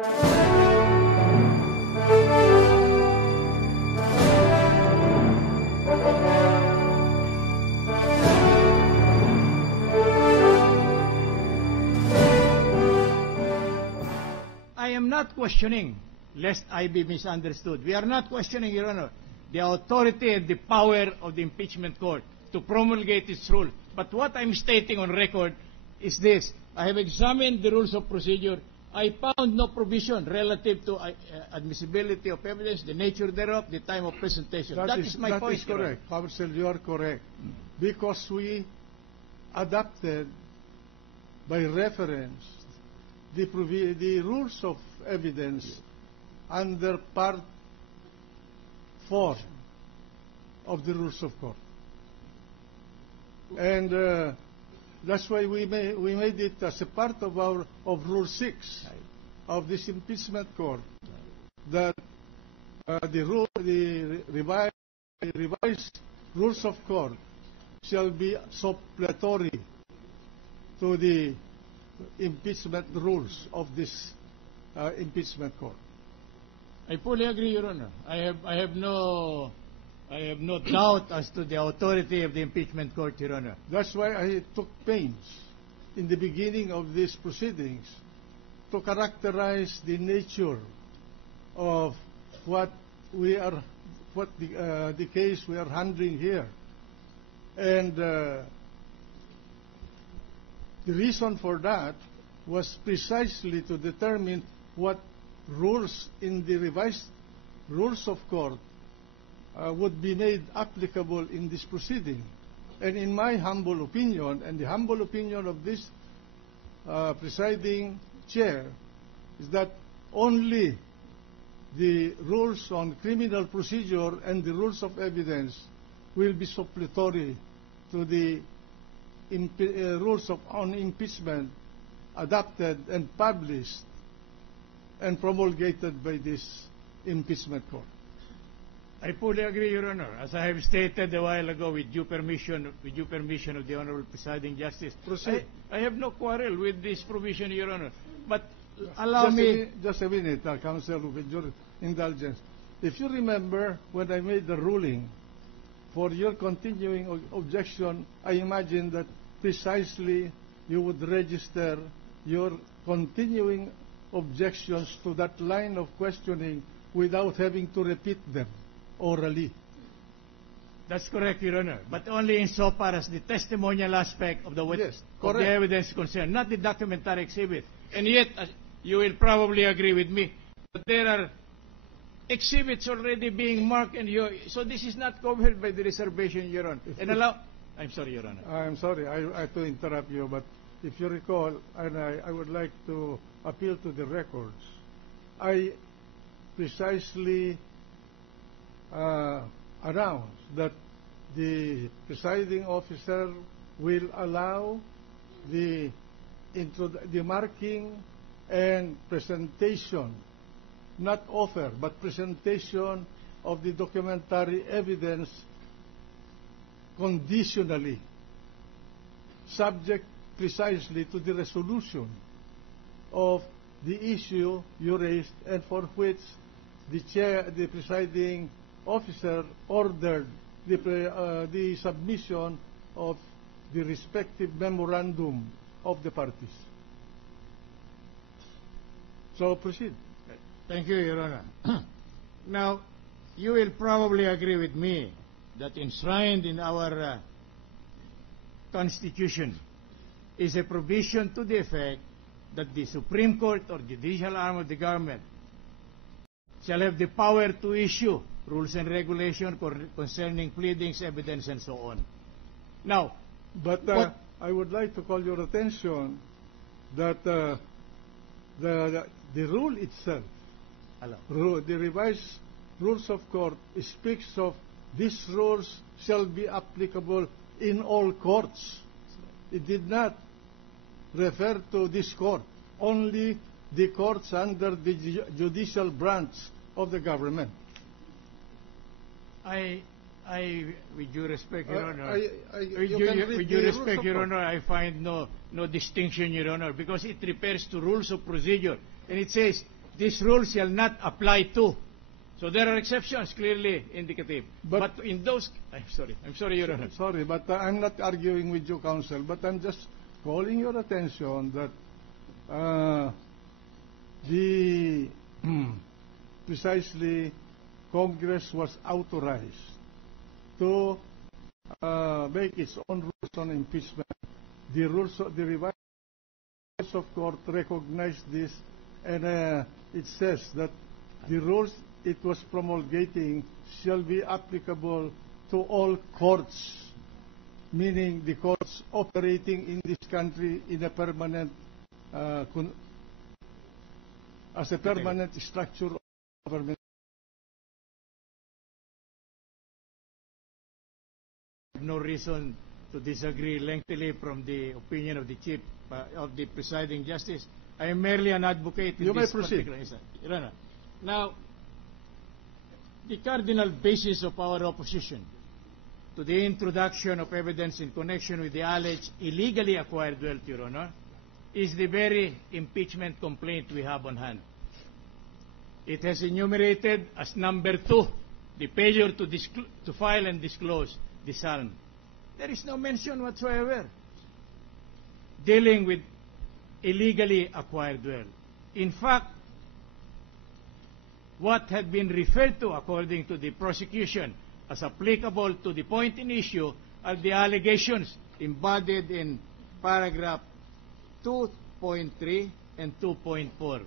I am not questioning, lest I be misunderstood. We are not questioning, Your Honor, the authority and the power of the impeachment court to promulgate its rule. But what I'm stating on record is this. I have examined the rules of procedure. I found no provision relative to admissibility of evidence, the nature thereof, the time of presentation. That is my point. That is correct. Counsel, you are correct. Because we adopted by reference the rules of evidence under Part 4 of the Rules of Court. And that's why we made it as a part of Rule 6 of this impeachment court, that the revised rules of court shall be supplementary to the impeachment rules of this impeachment court. I fully agree, Your Honor. I have no doubt as to the authority of the impeachment court, Your Honor. That's why I took pains in the beginning of these proceedings to characterize the nature of what the case we are handling here. And the reason for that was precisely to determine what rules in the revised rules of court would be made applicable in this proceeding. And in my humble opinion, and the humble opinion of this presiding chair, is that only the rules on criminal procedure and the rules of evidence will be supplementary to the rules on impeachment adopted and published and promulgated by this impeachment court. I fully agree, Your Honor. As I have stated a while ago, with due permission of the Honorable Presiding Justice, proceed. I have no quarrel with this provision, Your Honor. But allow me... Just a minute, Counsel, with your indulgence. If you remember, when I made the ruling for your continuing objection, I imagine that precisely you would register your continuing objections to that line of questioning without having to repeat them orally. That's correct, Your Honor. But only insofar as the testimonial aspect of the witness, of the evidence concerned, not the documentary exhibit. And yet, you will probably agree with me that there are exhibits already being marked, and so this is not covered by the reservation, Your Honor. And I'm sorry, Your Honor. I'm sorry, I have to interrupt you, but if you recall, and I would like to appeal to the records, I precisely announced that the presiding officer will allow the marking and presentation, not offer, but presentation of the documentary evidence conditionally, subject precisely to the resolution of the issue you raised, and for which the presiding officer ordered the submission of the respective memorandum of the parties. So proceed. Thank you, Your Honor. Now, you will probably agree with me that enshrined in our Constitution is a provision to the effect that the Supreme Court or judicial arm of the government shall have the power to issue rules and regulations concerning pleadings, evidence, and so on. Now, but I would like to call your attention that the rule itself, the revised rules of court, speaks of these rules shall be applicable in all courts. It did not refer to this court, only the courts under the judicial branch of the government. With due respect, Your Honor, with due respect, Your Honor, I find no distinction, Your Honor, because it refers to rules of procedure, and it says this rule shall not apply to. So there are exceptions clearly indicative. But in those, I'm sorry, Your Honor. Sorry, but I'm not arguing with you, counsel, but I'm just calling your attention that the precisely Congress was authorized to make its own rules on impeachment. The revised rules of court recognize this, and it says that the rules it was promulgating shall be applicable to all courts, meaning the courts operating in this country in a permanent, as a permanent structure of government. No reason to disagree lengthily from the opinion of the Chief of the Presiding Justice. I am merely an advocate in this particular instance. Your Honor. Now, the cardinal basis of our opposition to the introduction of evidence in connection with the alleged illegally acquired wealth, Your Honor, is the very impeachment complaint we have on hand. It has enumerated as number 2 the failure to file and disclose the psalm. There is no mention whatsoever dealing with illegally acquired wealth. In fact, what had been referred to according to the prosecution as applicable to the point in issue are the allegations embodied in paragraph 2.3 and 2.4.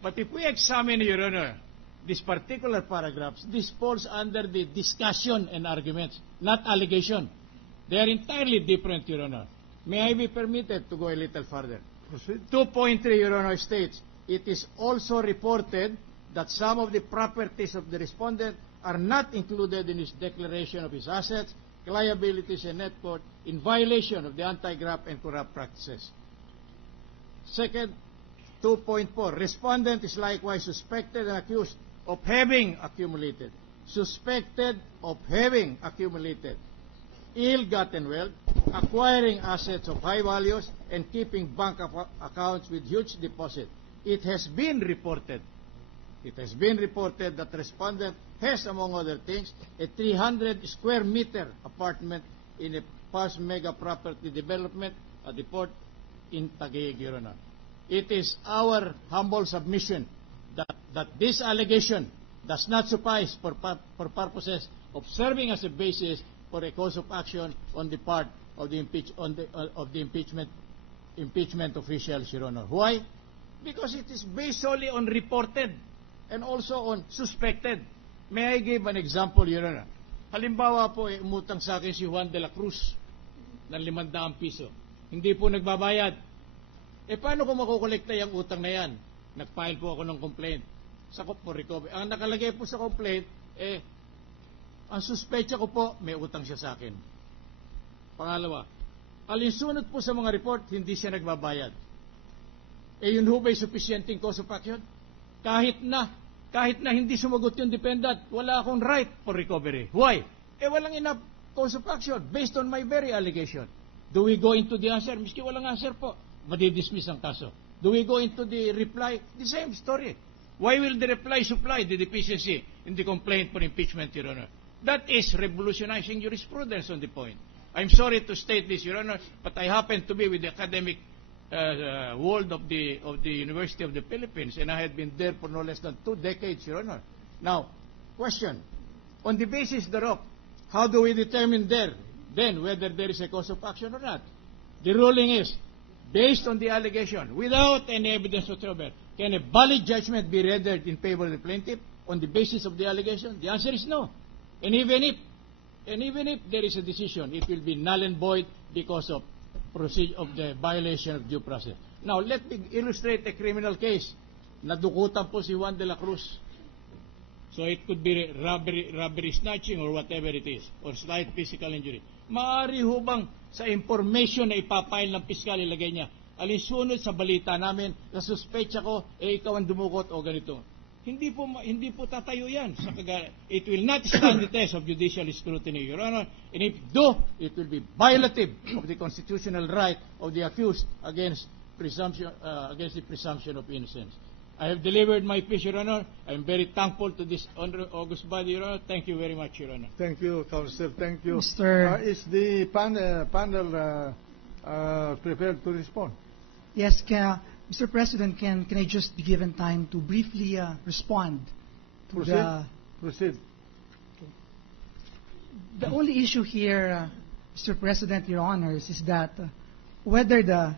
But if we examine, Your Honor, these particular paragraphs, this falls under the discussion and arguments, not allegation. They are entirely different, Your Honor. May I be permitted to go a little further? Proceed. 2.3, Your Honor, states, it is also reported that some of the properties of the respondent are not included in his declaration of his assets, liabilities, and net worth in violation of the Anti-Graft and Corrupt Practices. Second, 2.4, respondent is likewise suspected and accused of having accumulated, ill-gotten wealth, acquiring assets of high values, and keeping bank accounts with huge deposit. It has been reported that respondent has, among other things, a 300 square meter apartment in a past mega property development at the port in Taguig, Your Honor. It is our humble submission that this allegation does not suffice for purposes of serving as a basis for a cause of action on the part of the impeachment officials, Your Honor. Why? Because it is based solely on reported and also on suspected. May I give an example, Your Honor? Halimbawa po, umutang sa akin si Juan de la Cruz ng 500 piso. Hindi po nagbabayad. Paano ko makukolekta yung utang na yan? Nag-file po ako ng complaint sa for recovery. Ang nakalagay po sa complaint, ang suspecha ko po, may utang siya sa akin. Pangalawa, alinsunod po sa mga report, hindi siya nagbabayad. Yun ho ba'y sufficienting cause of action? Kahit na hindi sumagot yung defendant, wala akong right for recovery. Why? Walang enough cause of action based on my very allegation. Do we go into the answer? Miski walang answer po, madidismiss ang kaso. Do we go into the reply? The same story. Why will the reply supply the deficiency in the complaint for impeachment, Your Honor? That is revolutionizing jurisprudence on the point. I'm sorry to state this, Your Honor, but I happen to be with the academic world of the University of the Philippines, and I had been there for no less than 2 decades, Your Honor. Now, question, on the basis thereof, how do we determine then whether there is a cause of action or not? The ruling is, based on the allegation, without any evidence whatsoever, can a valid judgment be rendered in favor of the plaintiff on the basis of the allegation? The answer is no. And even if there is a decision, it will be null and void because of the violation of due process. Now, let me illustrate a criminal case. Nadukutan po si Juan de la Cruz. So it could be robbery, snatching, or whatever it is, or slight physical injury. Maaari ho bang sa information na ipapile ng piskal ilagay niya, alinsunod sa balita namin, na suspecha ko, ikaw ang dumukot o ganito. Hindi po tatayo yan. It will not stand the test of judicial scrutiny, Your Honor. And if do, it will be violative of the constitutional right of the accused against the presumption of innocence. I have delivered my piece, Your Honor. I am very thankful to this august body, Your Honor. Thank you very much, Your Honor. Thank you, Councilor. Thank you. Mr. Is the panel prepared to respond? Yes, Mr. President, can I just be given time to briefly respond to Proceed. Proceed. The only issue here, Mr. President, Your Honors, is that whether the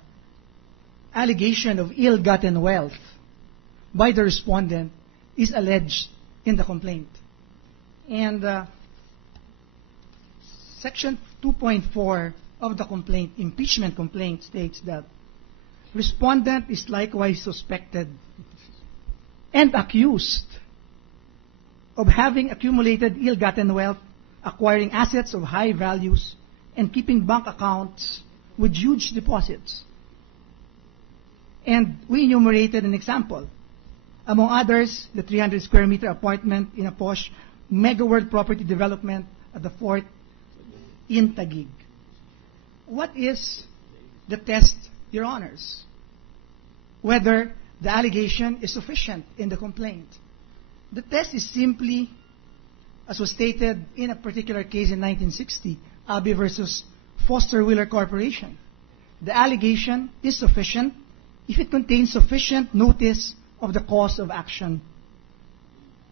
allegation of ill-gotten wealth by the respondent is alleged in the complaint. And Section 2.4 of the complaint, impeachment complaint, states that respondent is likewise suspected and accused of having accumulated ill-gotten wealth, acquiring assets of high values, and keeping bank accounts with huge deposits. And we enumerated an example. Among others, the 300 square meter apartment in a posh Mega World property development at the Fort in Taguig. What is the test, Your Honors? Whether the allegation is sufficient in the complaint. The test is simply, as was stated in a particular case in 1960, Abbey versus Foster Wheeler Corporation. The allegation is sufficient if it contains sufficient notice of the cause of action,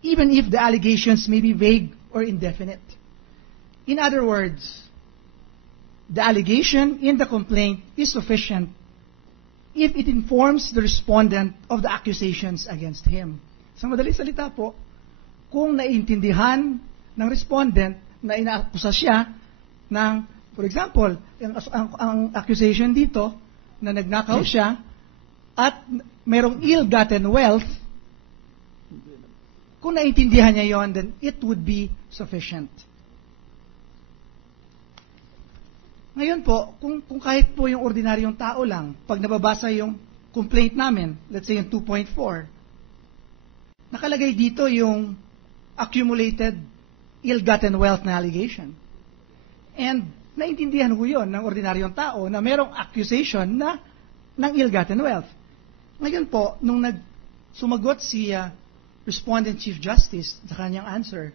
even if the allegations may be vague or indefinite. In other words, the allegation in the complaint is sufficient if it informs the respondent of the accusations against him. Sa madaling salita po, kung naiintindihan ng respondent na inaakusa siya ng, for example, ang accusation dito, na nagnakaw siya at mayroong ill-gotten wealth, kung naiintindihan niya yon, then it would be sufficient. Ngayon po, kung kahit po yung ordinaryong tao lang, pag nababasa yung complaint namin, let's say yung 2.4, nakalagay dito yung accumulated ill-gotten wealth na allegation. And naintindihan ko yun ng ordinaryong tao na merong accusation na ng ill-gotten wealth. Ngayon po, nung sumagot si Respondent Chief Justice sa kanyang answer,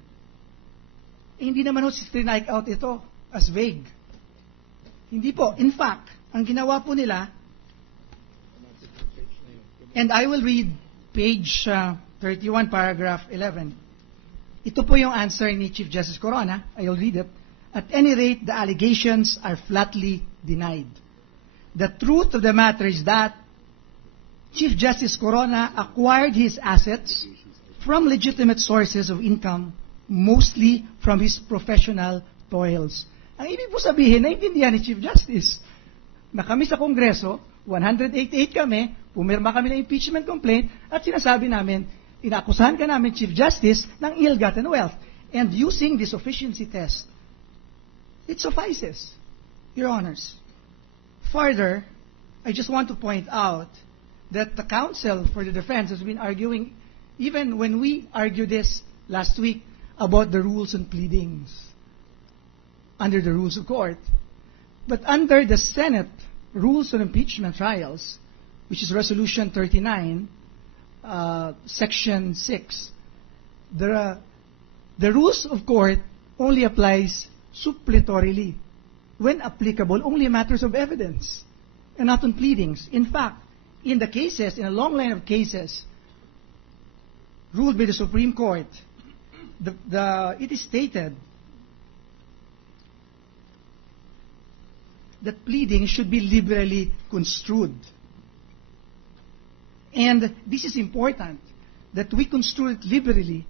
hindi naman ho strike out ito as vague. Hindi po. In fact, ang ginawa po nila, and I will read page 31, paragraph 11. Ito po yung answer ni Chief Justice Corona. I will read it. At any rate, the allegations are flatly denied. The truth of the matter is that Chief Justice Corona acquired his assets from legitimate sources of income, mostly from his professional toils. Ang ibig po sabihin, naintindihan ni Chief Justice na kami sa Kongreso, 188 kami, pumirma kami ng impeachment complaint, at sinasabi namin, inakusahan ka namin, Chief Justice, ng ill-gotten wealth. And using the sufficiency test, it suffices, Your Honors. Further, I just want to point out that the counsel for the defense has been arguing, even when we argued this last week, about the rules and pleadings under the rules of court. But under the Senate Rules on Impeachment Trials, which is Resolution 39, Section 6, the rules of court only applies suppletorily. When applicable, only matters of evidence and not on pleadings. In fact, in the cases, in a long line of cases ruled by the Supreme Court, it is stated that pleading should be liberally construed. And this is important, that we construe it liberally,